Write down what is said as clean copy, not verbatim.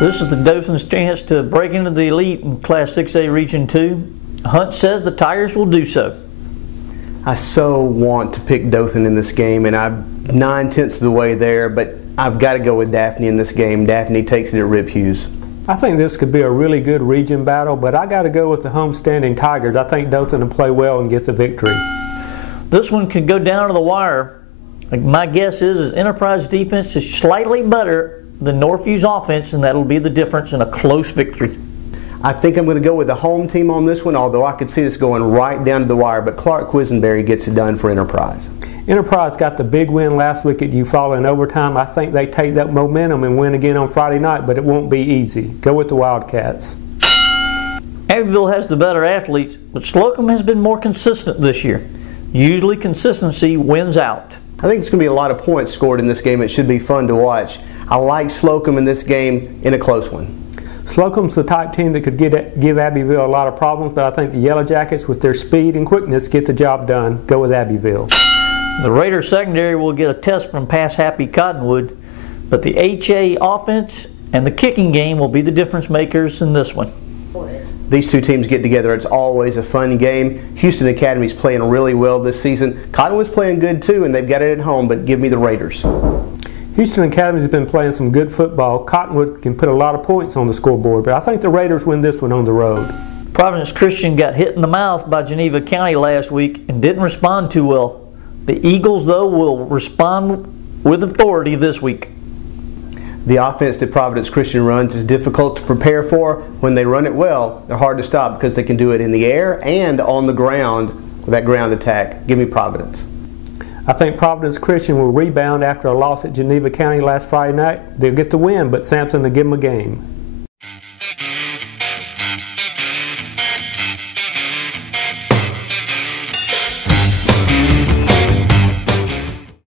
This is the Dothan's chance to break into the elite in Class 6A Region 2. Hunt says the Tigers will do so. I so want to pick Dothan in this game, and I'm 9/10 of the way there, but I've got to go with Daphne in this game. Daphne takes it at Rip Hughes. I think this could be a really good region battle, but I got to go with the homestanding Tigers. I think Dothan will play well and get the victory. This one could go down to the wire. My guess is Enterprise defense is slightly better than Northview's offense, and that'll be the difference in a close victory. I think I'm going to go with the home team on this one, although I could see this going right down to the wire, but Clark Quisenberry gets it done for Enterprise. Enterprise got the big win last week at Eufaula in overtime. I think they take that momentum and win again on Friday night, but it won't be easy. Go with the Wildcats. Abbeville has the better athletes, but Slocum has been more consistent this year. Usually consistency wins out. I think it's going to be a lot of points scored in this game. It should be fun to watch. I like Slocum in this game in a close one. Slocum's the type team that could give Abbeville a lot of problems, but I think the Yellow Jackets, with their speed and quickness, get the job done. Go with Abbeville. The Raiders secondary will get a test from pass-happy Cottonwood, but the HA offense and the kicking game will be the difference makers in this one. These two teams get together. It's always a fun game. Houston Academy's playing really well this season. Cottonwood's playing good too, and they've got it at home, but give me the Raiders. Houston Academy's been playing some good football. Cottonwood can put a lot of points on the scoreboard, but I think the Raiders win this one on the road. Providence Christian got hit in the mouth by Geneva County last week and didn't respond too well. The Eagles, though, will respond with authority this week. The offense that Providence Christian runs is difficult to prepare for. When they run it well, they're hard to stop because they can do it in the air and on the ground with that ground attack. Give me Providence. I think Providence Christian will rebound after a loss at Geneva County last Friday night. They'll get the win, but Sampson will give them a game.